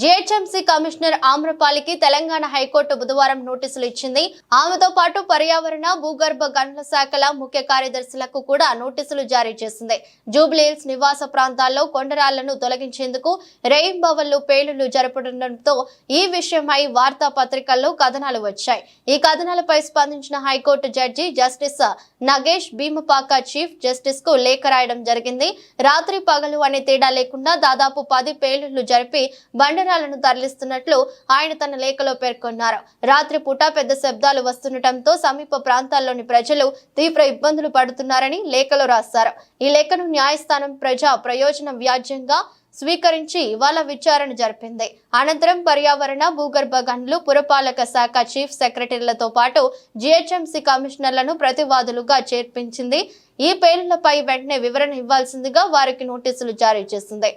GHMC commissioner ఆమ్రపాలికి Telangana high court బుధవారం నోటీసులు ఇచ్చింది. ఆమెతో పాటు పర్యావరణ, భూగర్భ గనుల శాఖల ముఖ్య కార్యదర్శులకు కూడా నోటీసులు జారీ చేసింది. జూబ్లీహిల్స్ నివాస ప్రాంతాల్లో కొండరాళ్లను తొలగించేందుకు రేయింబవళ్లు పేలుళ్లు జరపడంతో ఈ విషయమై వార్తాపత్రికల్లో కథనాలు వచ్చాయి. ఈ కథనాలపై స్పందించిన high court judge justice Nagesh Bhimapaka chief justice కు లేఖ రాయడం జరిగింది. రాత్రి పగలు అనే తేడా లేకుండా దాదాపు 10 పేలుళ్లు జరిపి బండరాలను తరలిస్తున్నట్లు ఆయన తన లేఖలో పేర్కొన్నారు. రాత్రి పూట పెద్ద శబ్దాలు వస్తుండటంతో సమీప ప్రాంతాల్లోని ప్రజలు తీవ్ర ఇబ్బందులు పడుతున్నారని లేఖలో రాశారు. ఈ లేఖను న్యాయస్థానం ప్రజా ప్రయోజన వ్యాజ్యంగా స్వీకరించి ఇవాళ విచారణ జరిపింది. అనంతరం పర్యావరణ, భూగర్భ గనులు, పురపాలక శాఖ చీఫ్ సెక్రటరీలతో పాటు జీహెచ్ఎంసీ కమిషనర్లను ప్రతివాదులుగా చేర్పించింది. ఈ పేర్లపై వెంటనే వివరణ ఇవ్వాల్సిందిగా వారికి నోటీసులు జారీ చేసింది.